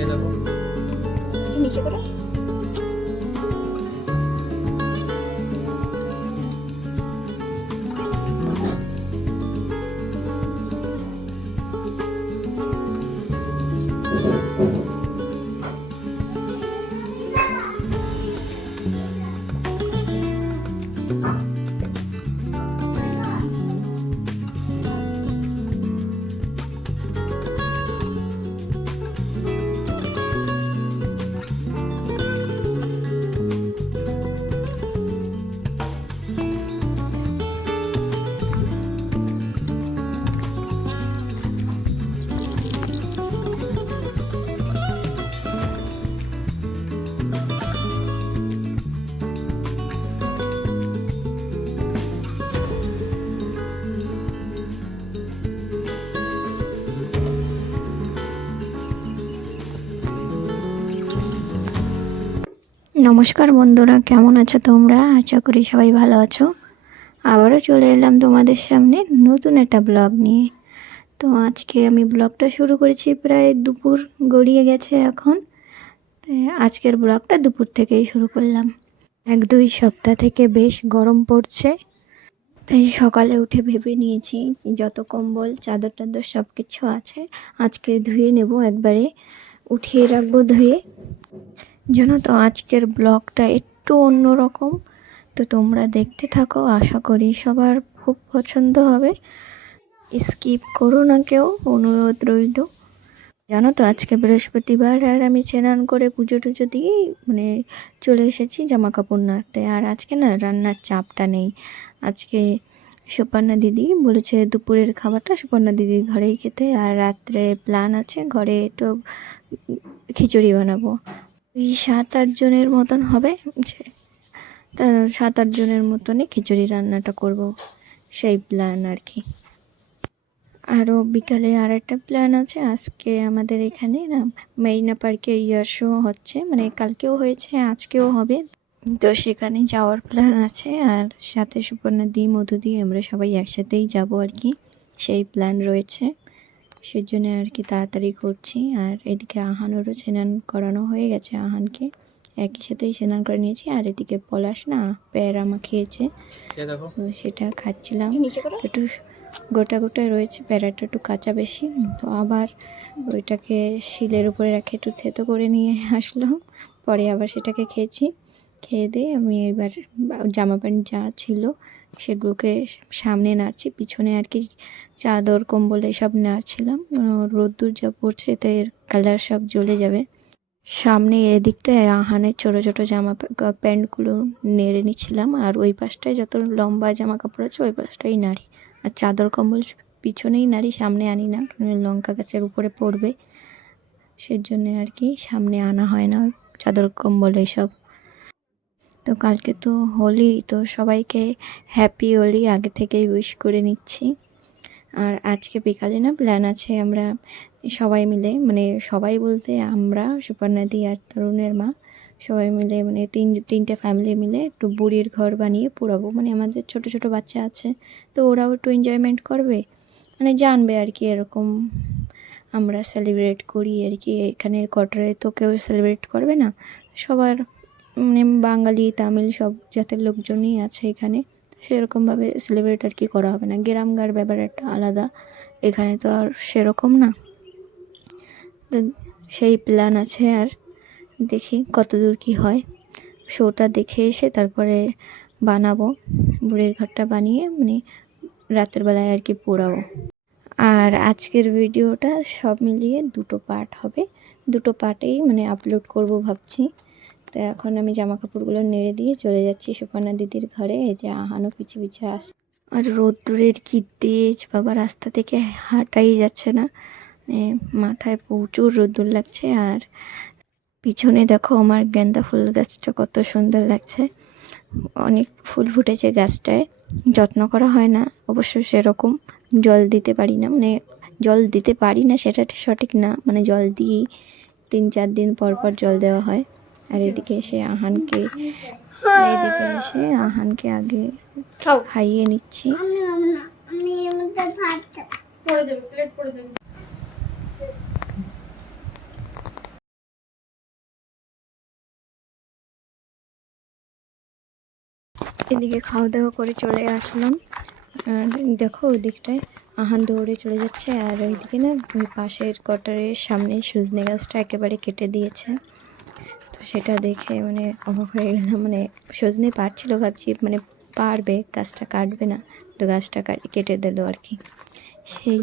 এ দেখো নিচে করো। নমস্কার বন্ধুরা, কেমন আছো তোমরা? আশা করি সবাই ভালো আছো। আবারও চলে এলাম তোমাদের সামনে নতুন একটা ব্লগ নিয়ে। তো আজকে আমি ব্লগটা শুরু করেছি প্রায় দুপুর গড়িয়ে গেছে এখন। আজকের ব্লগটা দুপুর থেকেই শুরু করলাম। 1-2 সপ্তাহ থেকে বেশ গরম পড়ছে, তাই সকালে উঠে ভেবে নিয়েছি যত কম্বল চাদর টাদর সব কিছু আছে আজকে ধুয়ে নেব, একবারে উঠিয়ে রাখবো ধুয়ে। জানো তো আজকের ব্লগটা একটু অন্যরকম, তো তোমরা দেখতে থাকো, আশা করি সবার খুব পছন্দ হবে। স্কিপ করো না কেউ, অনুরোধ রইল। জানো তো আজকে বৃহস্পতিবার, আর আমি স্নান করে পুজো টুজো দিয়ে চলে এসেছি জামা কাপড় নাড়তে। আর আজকে না রান্নার চাপটা নেই। আজকে সুপর্ণা দিদি বলেছে দুপুরের খাবারটা সুপর্ণা দিদির ঘরেই খেতে, আর রাত্রে প্ল্যান আছে ঘরে একটু খিচুড়ি বানাবো। ওই 7-8 জনের মতন হবে, তা 7-8 জনের মতনই খিচুড়ি রান্নাটা করব, সেই প্ল্যান আর কি। আরও বিকালে আর একটা প্ল্যান আছে। আজকে আমাদের এখানে না মেরিনা পার্কে ইয়ার শো হচ্ছে, কালকেও হয়েছে আজকেও হবে, তো সেখানে যাওয়ার প্ল্যান আছে। আর সাথে সুপর্ণা দি মধু দি আমরা সবাই একসাথেই যাব আর কি, সেই প্ল্যান রয়েছে। সেজন্য আর কি তাড়াতাড়ি করছি। আর এদিকে আহানেরও স্নান করানো হয়ে গেছে, আহানকে একই সাথেই স্নান করে নিয়েছি। আর এদিকে পলাশ না প্যারা মাখিয়েছে, তো সেটা খাচ্ছিলাম। একটু গোটা গোটা রয়েছে, প্যারাটা একটু কাঁচা বেশি, তো আবার ওইটাকে শিলের উপরে রাখে একটু থেতো করে নিয়ে আসলো, পরে আবার সেটাকে খেয়েছি। খেয়ে দিয়ে আমি এবার জামা প্যান্ট যা ছিল সেগুলোকে সামনে নাড়ছি, পিছনে আর কি চাদর কম্বল এসব নাড়ছিলাম। রোদ্দুর যা পড়ছে এতে কালার সব জ্বলে যাবে। সামনে এদিকটায় আহানের ছোটো ছোটো জামা প্যান্টগুলো নেড়ে নিচ্ছিলাম, আর ওই পাশটায় যত লম্বা জামা কাপড় আছে ওই পাশটাই নাড়ি। আর চাদর কম্বল পিছনেই নাড়ি, সামনে আনি না, লঙ্কা গাছের উপরে পড়বে, সেজন্য আর কি সামনে আনা হয় না চাদর কম্বল এসব। তো কালকে তো হোলি, তো সবাইকে হ্যাপি হোলি আগে থেকেই উইশ করে নিচ্ছি। আর আজকে বিকালে না প্ল্যান আছে, আমরা সবাই মিলে সবাই বলতে আমরা সুপর্ণাদি আর তরুণের মা সবাই মিলে তিনটে ফ্যামিলি মিলে একটু বুড়ির ঘর বানিয়ে পোড়াবো। আমাদের ছোট ছোট বাচ্চা আছে, তো ওরাও একটু এনজয়মেন্ট করবে, জানবে আর কি এরকম আমরা সেলিব্রেট করি আর কি। এখানে কোয়ার্টারে তো কেউ সেলিব্রেট করবে না, সবার বাঙালি তামিল সব জাতের লোকজনই আছে এখানে, সেরকমভাবে সেলিব্রেট আর কি করা হবে না। গ্রামগার ব্যাপার একটা আলাদা, এখানে তো আর সেরকম না, তো সেই প্ল্যান আছে। আর দেখি কতদূর কি হয়, শোটা দেখে এসে তারপরে বানাবো, বুড়ির ঘরটা বানিয়ে রাতের বেলায় আর কি পোড়াবো। আর আজকের ভিডিওটা সব মিলিয়ে 2টো পার্ট হবে, 2টো পার্টেই আপলোড করব ভাবছি। তো এখন আমি জামা কাপড়গুলো নেড়ে দিয়ে চলে যাচ্ছি সুপর্ণা দিদির ঘরে। এই যে আহানও পিছে পিছে আসছে, আর রোদ্দুরের কি তেজ বাবা, রাস্তা থেকে হাঁটাই যাচ্ছে না, মাথায় প্রচুর রোদ্দুর লাগছে। আর পিছনে দেখো আমার গেন্দা ফুল গাছটা কত সুন্দর লাগছে, অনেক ফুল ফুটেছে গাছটায়, যত্ন করা হয় না অবশ্য সেরকম, জল দিতে পারি না, জল দিতে পারি না সেটা সঠিক না, জল দিই 3-4 দিন পর পর জল দেওয়া হয়। আর এদিকে এসে আহানকে আগে খাইয়ে নিচ্ছি। এদিকে খাওয়া দাওয়া করে চলে আসলাম। আর দেখো ওই দিকটায় আহান দৌড়ে চলে যাচ্ছে, আর ওইদিকে না ওই পাশের কোয়ার্টারের সামনে সজনে গাছটা একেবারে কেটে দিয়েছে। তো সেটা দেখে মানে অবাক হয়ে গেলাম, মানে সজনে পারছিল ভাবছি মানে পারবে, গাছটা কাটবে না, তো গাছটা কেটে দিল আর কি। সেই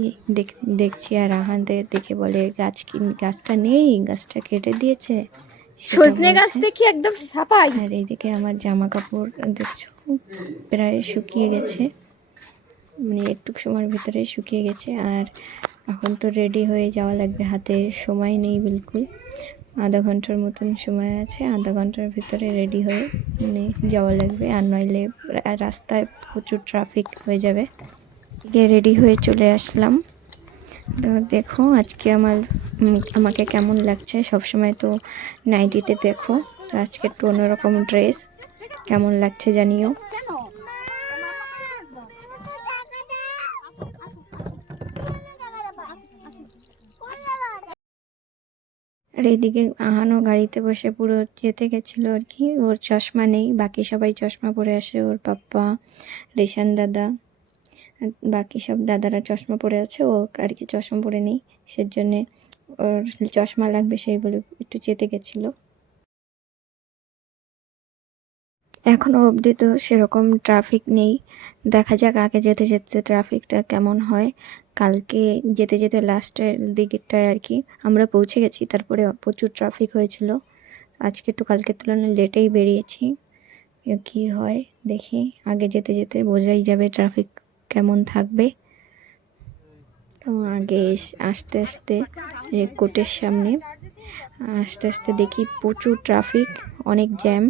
দেখছি আর আহানদের দেখে বলে গাছটা নেই, গাছটা কেটে দিয়েছে। সজনে গাছ দেখি একদম সাফাই। আর এইদিকে আমার জামা কাপড় দেখছো প্রায় শুকিয়ে গেছে, মানে একটু সময়ের ভিতরে শুকিয়ে গেছে। আর এখন তো রেডি হয়ে যাওয়া লাগবে, হাতে সময় নেই বিলকুল। আধা ঘন্টার মতন সময় আছে, আধা ঘন্টার ভিতরে রেডি হয়ে মানে যাওয়া লাগবে, আর নইলে রাস্তায় প্রচুর ট্রাফিক হয়ে যাবে। রেডি হয়ে চলে আসলাম। তো দেখো আজকে আমাকে কেমন লাগছে, সবসময় তো নাইটিতে দেখো, তো আজকে একটু অন্যরকম ড্রেস, কেমন লাগছে জানিও। আর এইদিকে আহানও গাড়িতে বসে পুরো যেতে গেছিলো আর কি, ওর চশমা নেই, বাকি সবাই চশমা পরে আসে, ওর পাপ্পা, রেশান দাদা, বাকি সব দাদারা চশমা পরে আছে, ও আর কি চশমা পরে নেই, সেজন্যে ওর চশমা লাগবে সেই বলে একটু যেতে গেছিলো। এখনও অবধি তো সেরকম ট্রাফিক নেই, দেখা যাক আগে যেতে যেতে ট্রাফিকটা কেমন হয়। কালকে যেতে যেতে লাস্টের দিকটায় আর কি আমরা পৌঁছে গেছি, তারপরে প্রচুর ট্রাফিক হয়েছিল। আজকে একটু কালকের তুলনায় লেটেই বেরিয়েছি, কি হয় দেখি, আগে যেতে যেতে বোঝাই যাবে ট্রাফিক কেমন থাকবে। তো আগে আস্তে আস্তে কোর্টের সামনে আস্তে আস্তে দেখি প্রচুর ট্রাফিক, অনেক জ্যাম,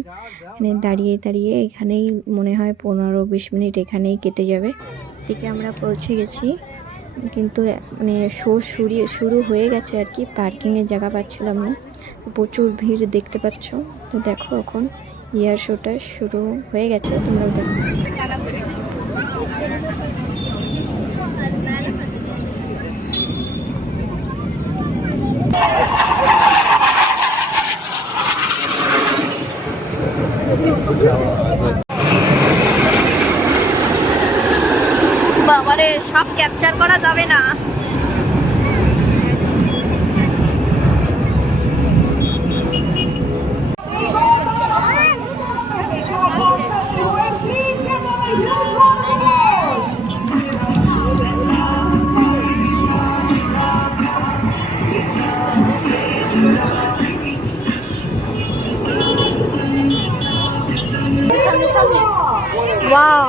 মানে দাঁড়িয়ে দাঁড়িয়ে এখানেই মনে হয় 15-20 মিনিট এখানেই কেটে যাবে। দিকে আমরা পৌঁছে গেছি, কিন্তু মানে শুরু হয়ে গেছে আর কি, পার্কিংয়ের জায়গা পাচ্ছিলাম না, প্রচুর ভিড় দেখতে পাচ্ছ। তো দেখো এখন ইয়ার শোটা শুরু হয়ে গেছে, তোমরাও দেখো। বাবারে, সব ক্যাপচার করা যাবে না। ওয়াও,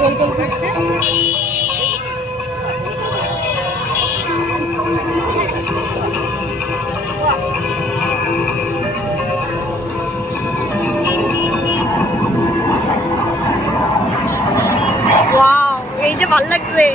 গোল গোল ঘুরছে। ওয়াও, এইটা ভালো লাগছে।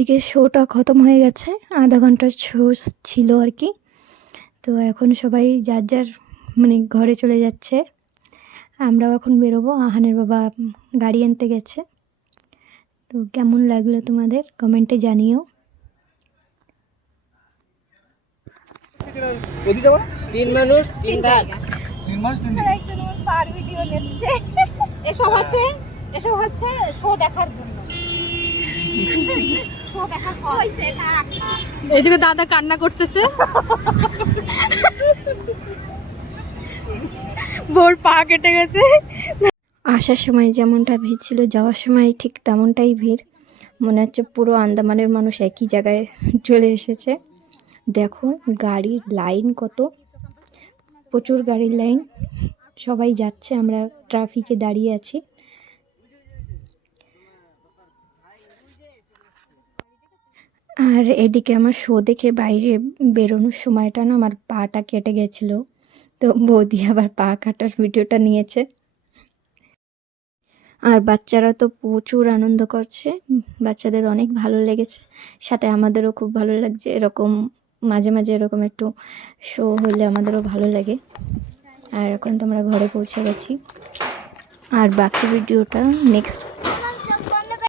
এদিকে শোটা খতম হয়ে গেছে, আধা ঘন্টার শো ছিল আর কি। তো এখন সবাই যার যার মানে ঘরে চলে যাচ্ছে, আমরাও এখন বেরোবো। আহানের বাবা গাড়ি আনতে গেছে। তো কেমন লাগলো তোমাদের কমেন্টে জানিও। তিন মানুষ তিন ধার। এসব হচ্ছে শো দেখার জন্য। শো দেখার পর এই যে দাদা কান্না করতেছে, বোর পা কেটে গেছে। আসার সময় যেমনটা ভিড় ছিল, যাওয়ার সময় ঠিক তেমনটাই ভিড়। মনে হচ্ছে পুরো আন্দামানের মানুষ একই জায়গায় চলে এসেছে। দেখো গাড়ির লাইন কত, প্রচুর গাড়ির লাইন, সবাই যাচ্ছে, আমরা ট্রাফিকে দাঁড়িয়ে আছি। আর এদিকে আমার শো দেখে বাইরে বেরোনোর সময়টা না আমার পাটা কেটে গেছিলো, তো বৌদি আবার পা কাটার ভিডিওটা নিয়েছে। আর বাচ্চারা তো প্রচুর আনন্দ করছে, বাচ্চাদের অনেক ভালো লেগেছে, সাথে আমাদেরও খুব ভালো লাগছে। এরকম মাঝে মাঝে এরকম একটু শো হলে আমাদেরও ভালো লাগে। আর এখন তো আমরা ঘরে পৌঁছে গেছি, আর বাকি ভিডিওটা নেক্সট